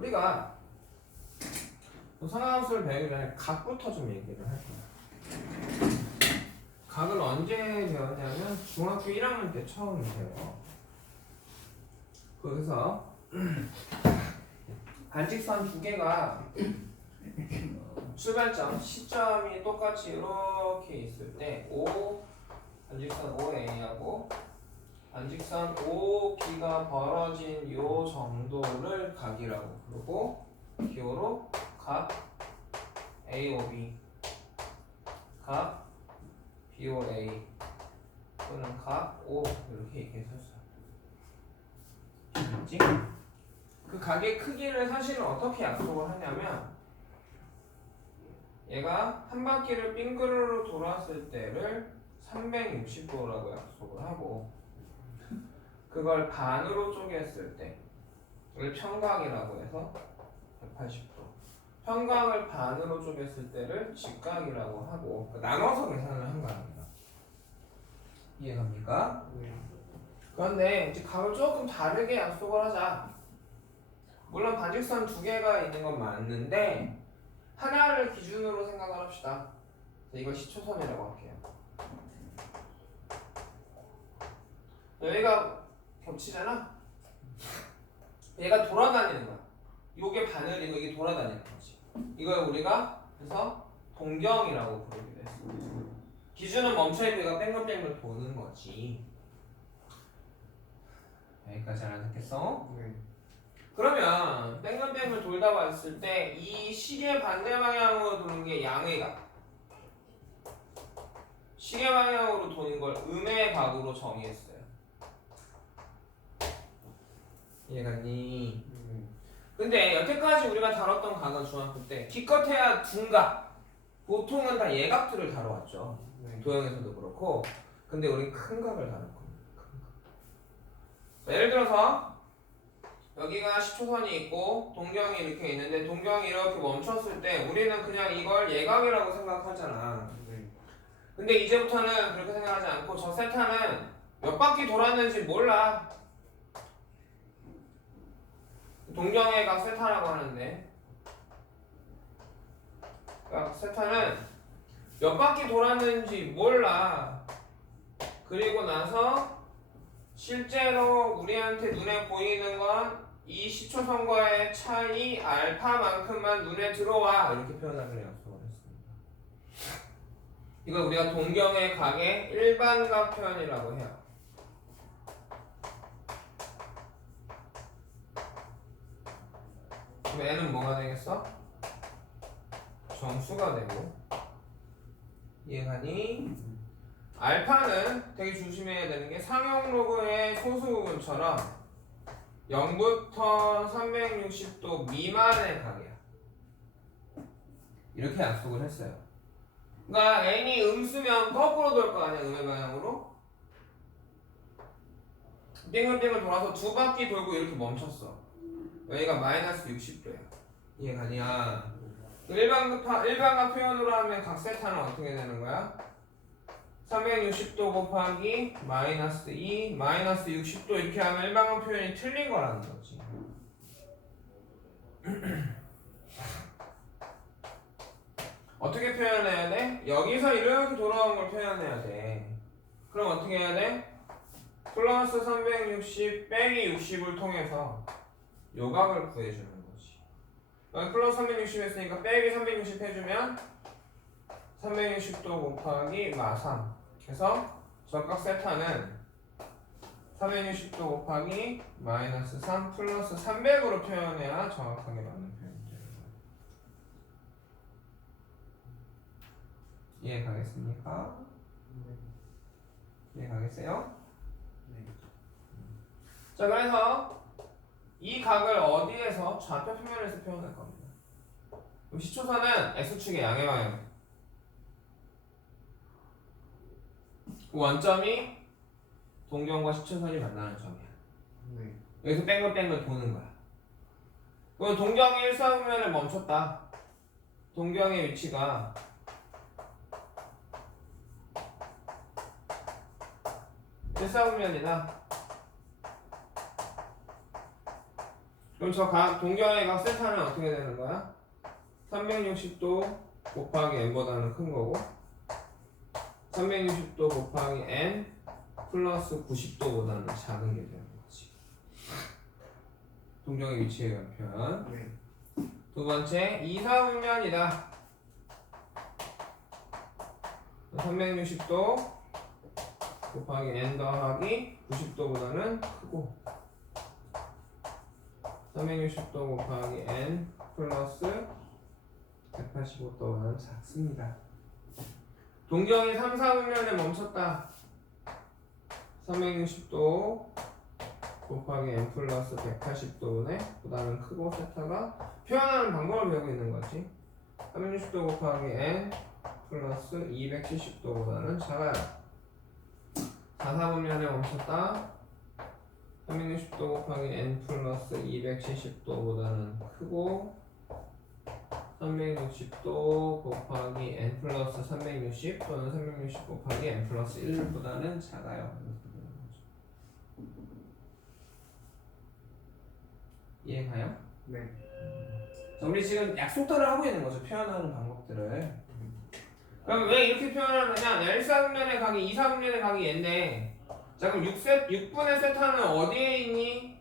우리가 상하함수를 배우기 전에 각부터 좀 얘기를 할 거야. 각을 언제 배웠냐면 중학교 1학년 때 처음 배워. 그래서 반직선 두 개가 출발점, 시점이 똑같이 이렇게 있을 때 O, 반직선 OA하고 반직선 OB가 벌어진 요 정도를 각이라고 부르고 기호로 각 AOB, 각 BOA 또는 각 O 이렇게 얘기했었어요. 맞지? 그 각의 크기를 사실은 어떻게 약속을 하냐면 얘가 한 바퀴를 빙그르르 돌았을 때를 360도라고 약속을 하고 그걸 반으로 쪼갰을 때를 평각이라고 해서 180도 평각을 반으로 쪼갰을 때를 직각이라고 하고 나눠서 계산을 한 겁니다. 이해갑니까? 네. 그런데 이제 각을 조금 다르게 약속을 하자. 물론 반직선 두 개가 있는 건 맞는데 하나를 기준으로 생각을 합시다. 이걸 시초선이라고 할게요. 여기가 겹치잖아? 얘가 돌아다니는 거야. 요게 바늘이고 이게 돌아다니는 거지. 이걸 우리가 그래서 동경이라고 부르기도 했어. 기준은 멈춰있고 얘가 뺑글뺑글 도는 거지. 여기까지 알아듣겠어? 네. 그러면 뺑글뺑글 돌다 봤을 때 이 시계 반대 방향으로 도는 게 양의 각. 시계 방향으로 도는 걸 음의 각으로 정의했어요. 이해갔니? 근데 여태까지 우리가 다뤘던 각은 중학교 때 기껏해야 둔각. 보통은 다 예각들을 다뤄왔죠. 네. 도형에서도 그렇고. 근데 우린 큰 각을 다룰 겁니다. 큰 각. 예를 들어서 여기가 10초선이 있고 동경이 이렇게 있는데 동경이 이렇게 멈췄을 때 우리는 그냥 이걸 예각이라고 생각하잖아. 네. 근데 이제부터는 그렇게 생각하지 않고 저 세타는 몇 바퀴 돌았는지 몰라. 동경의 각 세타라고 하는데 각 세타는 몇 바퀴 돌았는지 몰라. 그리고 나서 실제로 우리한테 눈에 보이는 건 이 10초선과의 차이 알파만큼만 눈에 들어와. 이렇게 표현하기로 약속을 했습니다. 이걸 우리가 동경의 각의 일반각 표현이라고 해요. 그럼 N은 뭐가 되겠어? 정수가 되고. 이해가니? 알파는 되게 조심해야 되는 게 상용로그의 소수부분처럼 0부터 360도 미만의 각이야. 이렇게 약속을 했어요. 그러니까 n이 음수면 거꾸로 돌 거 아니야, 음의 방향으로? 빙글빙글 돌아서 두 바퀴 돌고 이렇게 멈췄어. 여기가 마이너스 60도야. 이해가냐? 일반각 표현으로 하면 각 세타는 어떻게 되는 거야? 360도 곱하기 마이너스 2 마이너스 60도 이렇게 하면 일반각 표현이 틀린 거라는 거지. 어떻게 표현해야 돼? 여기서 이렇게 돌아온 걸 표현해야 돼. 그럼 어떻게 해야 돼? 플러스 360 빼기 60을 통해서 요각을 구해주는 거지. 여기 플러스 360 했으니까 빼기 360 해주면 360도 곱하기 마3 그래서 저각 세타는 360도 곱하기 마이너스 3 플러스 300으로 표현해야 정확하게 맞는 표현이 되는 거예요. 이해 가겠습니까? 네. 이해 가겠어요? 네. 자, 그래서 이 각을 어디에서 좌표 평면에서 표현할 겁니다. 그럼 시초선은 X축의 양의 방향. 원점이 동경과 시초선이 만나는 점이야. 네. 여기서 뺑글뺑글 도는 거야. 그럼 동경이 일사분면에 멈췄다. 동경의 위치가 일사분면이다. 그럼 저 동경의 각 세타는 어떻게 되는 거야? 360도 곱하기 n보다는 큰 거고 360도 곱하기 n 플러스 90도보다는 작은 게 되는 거지. 동경의 위치의 표현. 네. 두 번째, 이사분면이다. 360도 곱하기 n 더하기 90도보다는 크고 360도 곱하기 n 플러스 185도보다는 작습니다. 동경이 3, 4분면에 멈췄다. 360도 곱하기 n 플러스 180도보다는 크고 세타가 표현하는 방법을 배우고 있는 거지. 360도 곱하기 n 플러스 270도보다는 작아요. 4, 4분면에 멈췄다. 360도 곱하기 n 플러스 270도보다는 크고 360도 곱하기 n 플러스 360 또는 360 곱하기 n 플러스 1보다는 작아요. 이해가요? 네. 우리 지금 약속들을 하고 있는 거죠. 표현하는 방법들을. 그럼 왜 이렇게 표현하느냐? 1사분면의 각이 2사분면의 각이 얘인데 자 그럼 6분의 세타는 어디에 있니?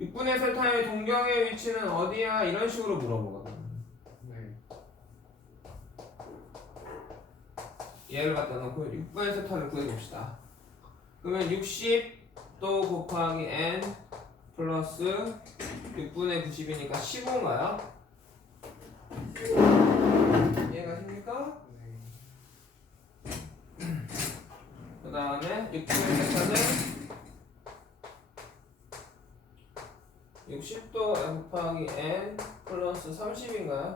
6분의 세타의 동경의 위치는 어디야? 이런 식으로 물어보거든. 네. 얘를 갖다 놓고 6분의 세타를 구해봅시다. 그러면 60도 곱하기 n 플러스 6분의 90이니까 15인가요? 이해가십니까? 네. 그 다음에 6분의 세타는 60도 곱하기 n 플러스 30인가요?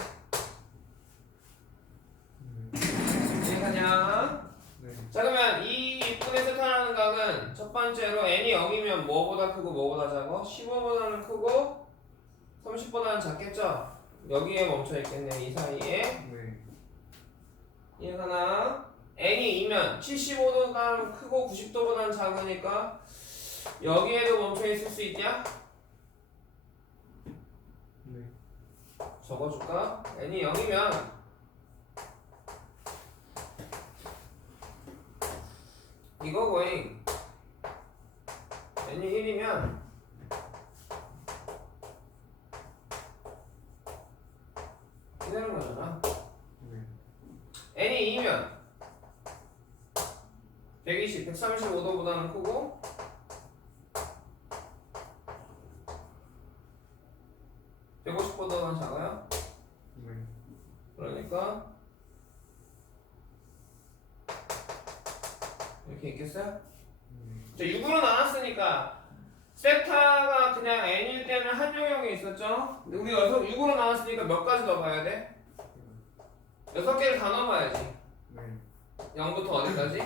이해가냐? 네. 자 그러면 이 6분의 세타라는 각은 첫 번째로 n이 0이면 뭐보다 크고 뭐보다 작아? 15보다는 크고 30보다는 작겠죠? 여기에 멈춰 있겠네 이 사이에. 네. 이해가나? n이 2면 75도보다는 크고 90도보다는 작으니까 여기에도 멈춰 있을 수 있냐? 네. 적어줄까? n이 0이면 이거고잉 n이 1이면 이되는 거잖아. 네. n이 2면 120, 135도보다는 크고 150보다는 작아요. 네. 그러니까 이렇게 있겠어요? 자, 6으로 나눴으니까 세타가 그냥 n일 때는 한용형이 있었죠? 근데 우리 6으로 나눴으니까 몇 가지 넣어봐야 돼? 6개를 다 넣어봐야지. 네. 0부터 어디까지?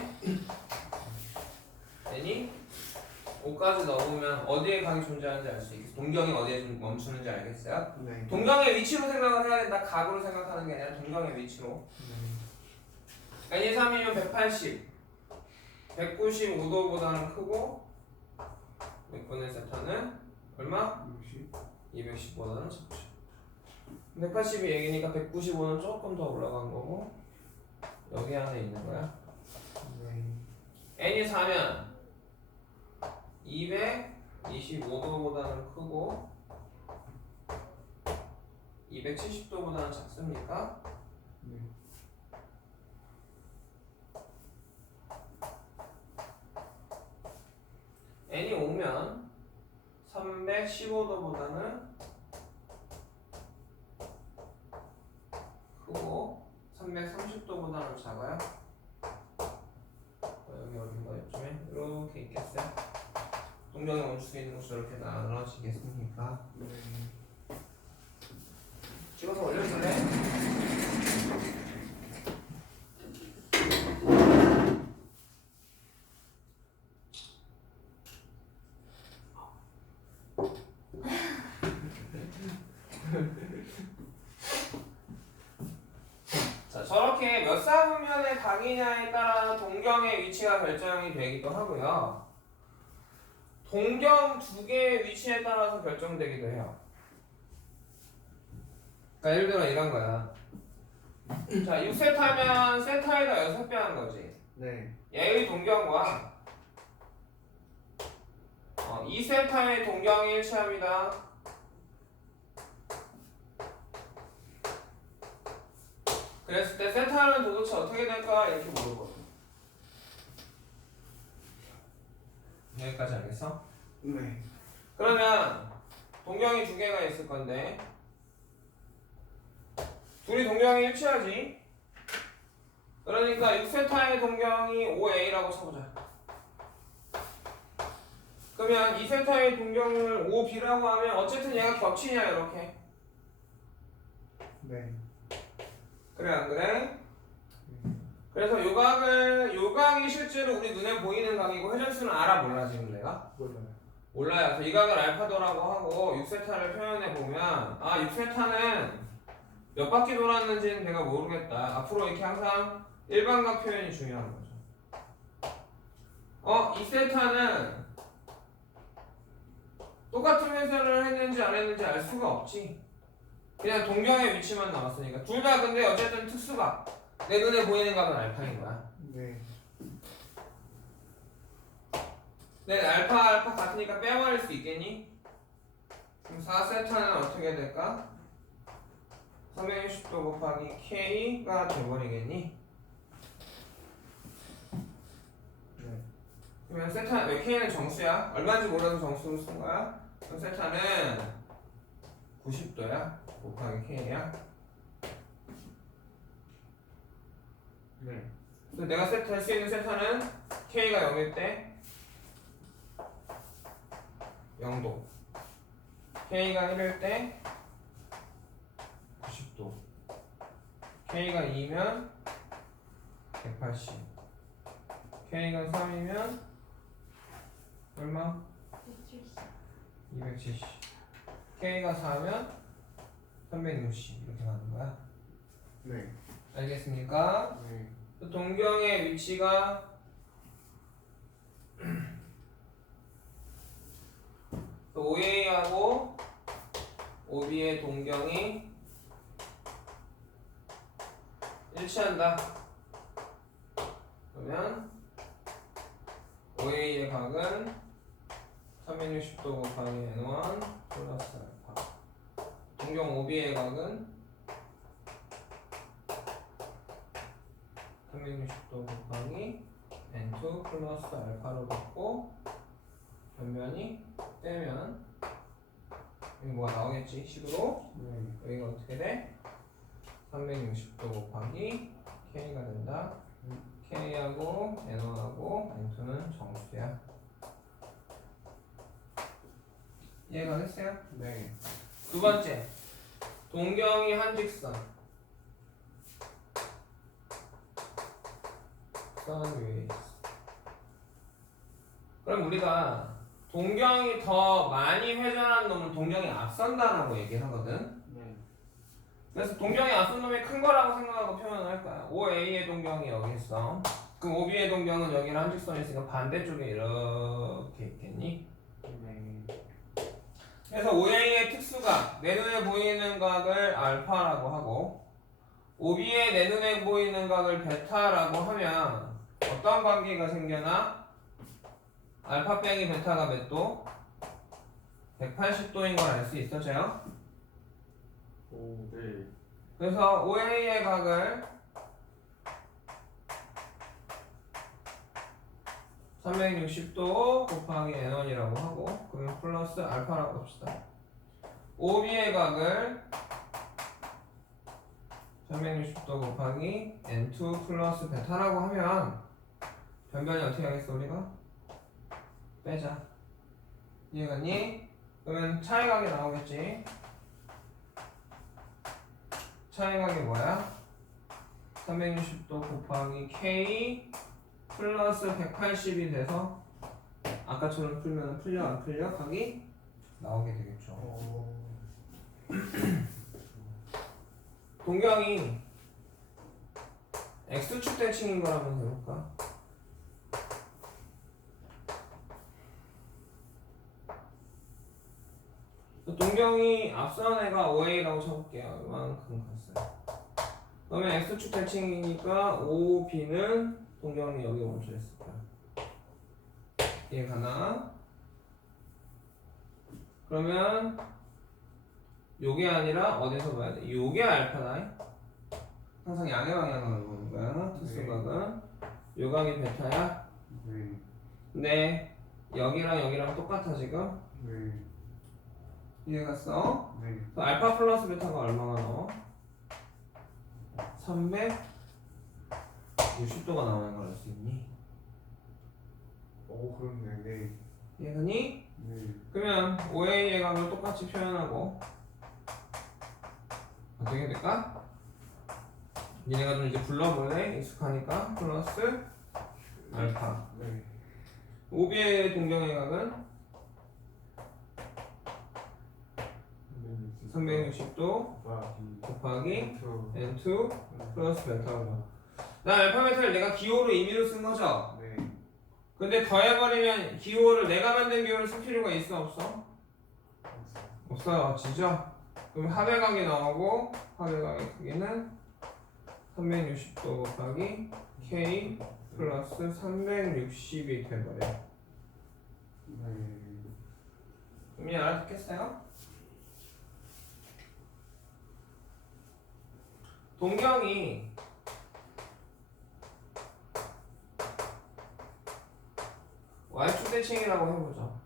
n이 5까지 넣으면 어디에 각이 존재하는지 알 수 있겠어. 동경이 어디에 좀 멈추는지 알겠어요? 네. 동경의 위치로 생각을 해야 된다. 각으로 생각하는 게 아니라 동경의 위치로. n이 3이면 180 195도보다는 크고 6분의 세타는 얼마? 60. 210보다는 작죠. 180이 얘기니까 195는 조금 더 올라간 거고 여기 안에 있는 거야. 네. n이 4면 225도보다는 크고 270도보다는 작습니까? 네. n이 5면 315도보다는 크고 330도보다는 작아요. 여기 어딘가 이쯤에 이렇게 있겠어요. 동경에 멈출 수 있는 곳이 이렇게 나눠지겠습니까? 네. 찍어서 올려줄래? 자, 저렇게 몇 사분면의 각이냐에 따라 동경의 위치가 결정이 되기도 하고요. 동경 두 개의 위치에 따라서 결정되기도 해요. 그러니까 예를 들어 이런 거야. 자, 6세타면 세타에다 6배 하는 거지. 네. 얘의 동경과 2세타의 동경이 일치합니다. 그랬을 때 세타는 도대체 어떻게 될까? 이렇게 물어보거든. 여기까지 알겠어? 네. 그러면 동경이 두 개가 있을 건데 둘이 동경이 일치하지? 그러니까 6세타의 동경이 5a라고 쳐보자. 그러면 2세타의 동경을 5b라고 하면 어쨌든 얘가 겹치냐 이렇게. 네. 그래 안 그래? 그래서 요각이 실제로 우리 눈에 보이는 각이고 회전수는 알아 몰라 지금 내가? 몰라요. 몰라요. 그래서 이 각을 알파도라고 하고 6세타를 표현해 보면 6세타는 몇 바퀴 돌았는지는 내가 모르겠다. 앞으로 이렇게 항상 일반각 표현이 중요한 거죠. 2세타는 똑같은 회전을 했는지 안 했는지 알 수가 없지. 그냥 동경의 위치만 나왔으니까. 둘 다 근데 어쨌든 특수각. 내 눈에 보이는 각은 알파인 거야. 네. 내 알파 같으니까 빼버릴 수 있겠니? 그럼 4세타는 어떻게 될까? 360도 곱하기 K가 돼버리겠니? 네. 그러면 세타, 왜 K는 정수야? 얼마인지 몰라도 정수로 쓴 거야? 그럼 세타는 90도야? 곱하기 K야? 네. 그래서 내가 할 수 있는 세타는 K가 0일 때 0도, K가 1일 때 90도, K가 2면 180, K가 3이면 얼마? 270, K가 4면 360 이렇게 가는 거야. 네. 알겠습니까? 네. 또 동경의 위치가 또 OA하고 OB의 동경이 일치한다. 그러면 OA의 각은 360도 곱하기 N1 플러스 알파. 동경 OB의 각은 360도 곱하기 N2 플러스 알파로 받고 변면이 떼면 여기 뭐가 나오겠지? 식으로 네. 여기가 어떻게 돼? 360도 곱하기 K가 된다. K하고 N1하고 N2는 정수야. 이해가 됐어요? 네. 두 번째, 동경이 한직선. 선웨이스. 그럼 우리가 동경이 더 많이 회전한 놈은 동경이 앞선다라고 얘기를 하거든. 네. 그래서 동경이 앞선 놈이 큰 거라고 생각하고 표현을 할 거야. OA의 동경이 여기 있어. 그럼 OB의 동경은 여기는 한직선이 있으니까 반대쪽에 이렇게 있겠니? 네. 그래서 OA의 특수각, 내 눈에 보이는 각을 알파라고 하고 OB의 내 눈에 보이는 각을 베타라고 하면 어떤 관계가 생겨나? 알파 빼기 베타가 몇 도? 180도인 걸 알 수 있어, 쟤요? 오, 네. 그래서 OA의 각을 360도 곱하기 N1이라고 하고 그러면 플러스 알파라고 합시다. OB의 각을 360도 곱하기 N2 플러스 베타라고 하면 변변이 어떻게 하겠어 우리가? 빼자. 이해갔니? 그러면 차이각이 나오겠지? 차이각이 뭐야? 360도 곱하기 K 플러스 180이 돼서 아까처럼 풀면 풀려 안 풀려? 각이 나오게 되겠죠. 오. 동경이 X축 대칭인 걸 한번 해볼까? 동경이 앞선 애가 5a라고 쳐볼게요. 이만큼 갔어요. 그러면 x축 대칭이니까 5b는 동경이 여기 멈춰 있을 거야. 이해 가나? 그러면 요게 아니라 어디서 봐야 돼? 요게 알파다. 항상 양의 방향으로 보는 거야. 특수각은 요각이 베타야. 네. 근데 여기랑 여기랑 똑같아 지금. 네. 이해 갔어? 네. 그 알파 플러스 베타가 얼마가 나와? 360도가 나오는 걸 알 수 있니? 오, 그렇네. 네. 이해가니? 네. 그러면 5a 예각을 똑같이 표현하고 어떻게 될까? 니네가 좀 이제 불러볼래? 익숙하니까 플러스 알파. 네. 5b의 동경예각은 360도 곱하기 n2 플러스 베타로. 나 알파 베타를 내가 기호로 임의로 쓴 거죠? 네. 근데 더해버리면 기호를 내가 만든 기호를 쓸 필요가 있어 없어? 없어요. 지죠? 그럼 합의각이 나오고 합의각의 크기는 360도 곱하기 k 플러스 360이 돼버려. 네. 이미 알아듣겠어요? 동경이 y축 대칭이라고 해보죠.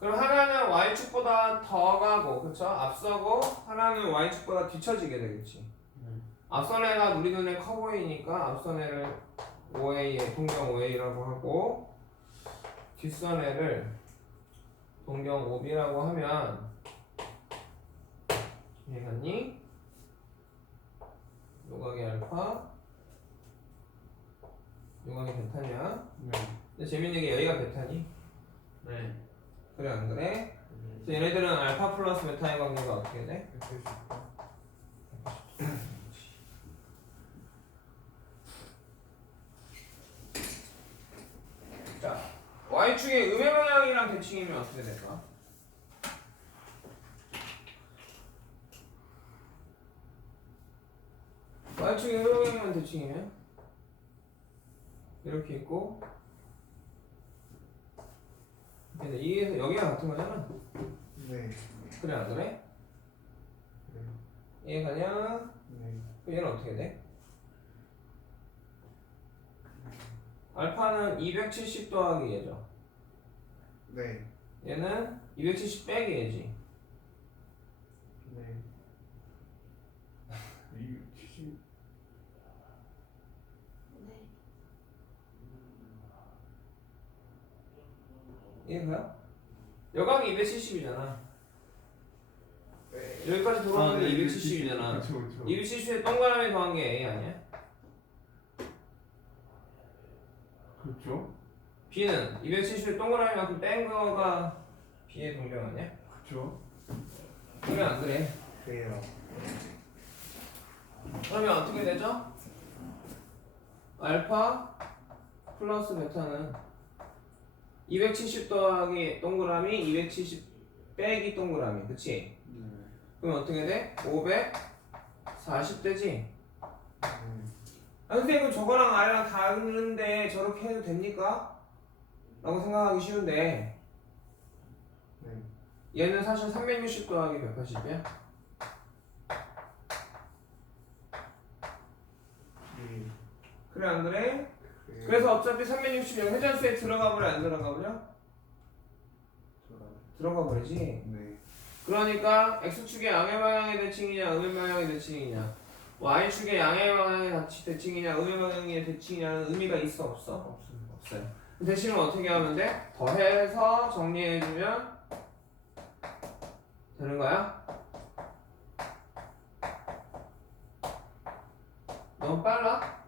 그럼 하나는 y축보다 더 가고, 그쵸? 앞서고 하나는 y축보다 뒤처지게 되겠지. 네. 앞선 애가 우리 눈에 커 보이니까 앞선 애를 5a, 동경 5a라고 하고 뒷선 애를 동경 5b라고 하면 이해갔니? 요각이 알파, 요각이 베타냐? 네. 근데 재밌는 게 여기가 베타니? 네. 그래 안 그래? 그래서 얘네들은 알파 플러스 베타의 관계가 어떻게 돼? 자, y축의 음의 방향이랑 대칭이면 어떻게 될까? y축의 음의 방향이랑 대칭이면 이렇게 있고 근데 이게 여기가 같은 거잖아. 네. 그래 안 그래? 네. 이해가냐? 네. 그럼 얘는 어떻게 돼? 알파는 270 더하기 얘죠. 네. 얘는 270 빼기 얘지. 네. 270. 이해가요? 여각이 270이잖아. 네. 여기까지 돌아오는데 네, 270이잖아. 그렇죠, 그렇죠. 270에 동그라미 더한 게 A 아니야? 그렇죠. B는 270에 동그라미만큼 뺀 거가 B의 동경 아니야? 그렇죠. 그래 안 그래? 그래요. 그러면 어떻게 되죠? 알파 플러스 베타는 270 더하기 동그라미 270 빼기 동그라미 그치? 네. 그럼 어떻게 돼? 540 되지? 네. 아 선생님 저거랑 아래랑 다른데 저렇게 해도 됩니까? 라고 생각하기 쉬운데 네. 얘는 사실 360 더하기 180이야? 네. 그래 안 그래? 그래요. 그래서 어차피 360이 회전수에 들어가 버려 안 들어가 버려? 들어가 버리지. 네. 그러니까 x축의 양의 방향의 대칭이냐 음의 방향의 대칭이냐 y축의 양의 방향의 대칭이냐 음의 방향의 대칭이냐는 의미가 있어 없어? 없습니다. 없어요. 대신은 어떻게 하면 돼? 더해서 정리해주면 되는 거야? 너무 빨라?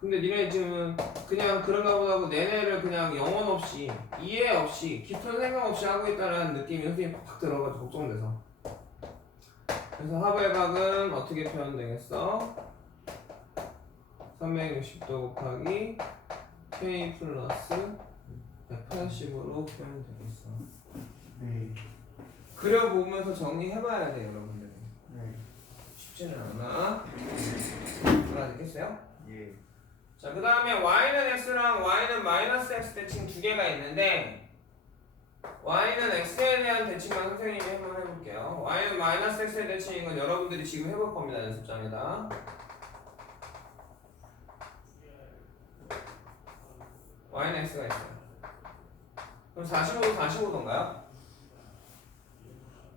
근데 니네 지금 그냥 그런가 보다 하고 내내를 그냥 영혼 없이 이해 없이 깊은 생각 없이 하고 있다는 느낌이 선생님 팍 들어가지고 걱정돼서 그래서 합의 각은 어떻게 표현되겠어? 360도 곱하기 K 플러스 180으로 표현되겠어. 네. 그려보면서 정리해봐야 돼요, 여러분들. 네. 쉽지는 않아. 알아듣겠어요? 예. 자, 그 다음에 y는 x랑 y는 마이너스 x 대칭 두 개가 있는데 y는 x에 대한 대칭만 선생님이 한번 해볼게요. y는 마이너스 x의 대칭인 건 여러분들이 지금 해볼 겁니다, 연습장에다. y는 x가 있어요. 그럼 45도 45도인가요?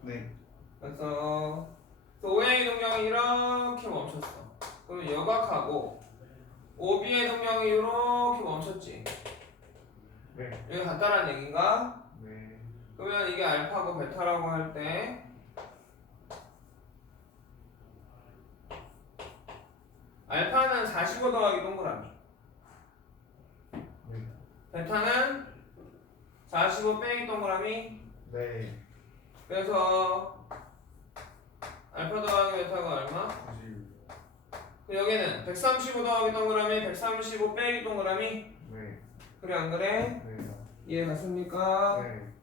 네. 그래서 OA의 동경이 이렇게 멈췄어. 그러면 여각하고 OB의 동경이 이렇게 멈췄지. 네. 여기 같다라는 얘기인가? 네. 그러면 이게 알파고 베타라고 할 때 알파는 45 더하기 동그라미, 네. 베타는 45 빼기 동그라미. 네. 그래서 알파 더하기 베타가 얼마? 90. 그럼 여기는 135 더하기 동그라미, 135 빼기 동그라미. 네. 그래 안 그래? 네. 이해 갔습니까? 네.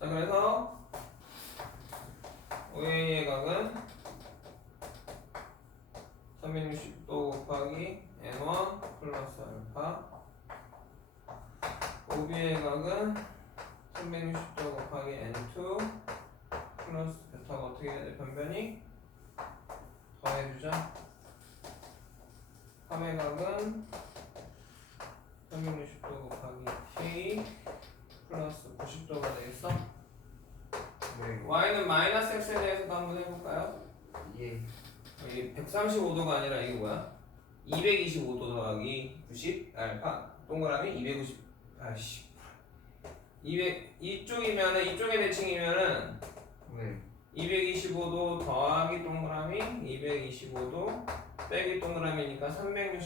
자, 그래서 OA의 각은 360도 곱하기 N1 플러스 알파, OB의 각은 360도 곱하기 N2 플러스 베타가 어떻게 해야 돼? 변변이 더해주자. 3의 각은 360도 곱하기 K 플러스 90도가 되겠어? 네. y는 마이너스 x에 대해서도 한번 해볼까요? 예. 이게 135도가 아니라 이게 뭐야? 225도 더하기 90 알파 동그라미 250 아씨 200 이쪽이면은 이쪽의 대칭이면은 네. 225도 더하기 동그라미 225도 빼기 동그라미니까 360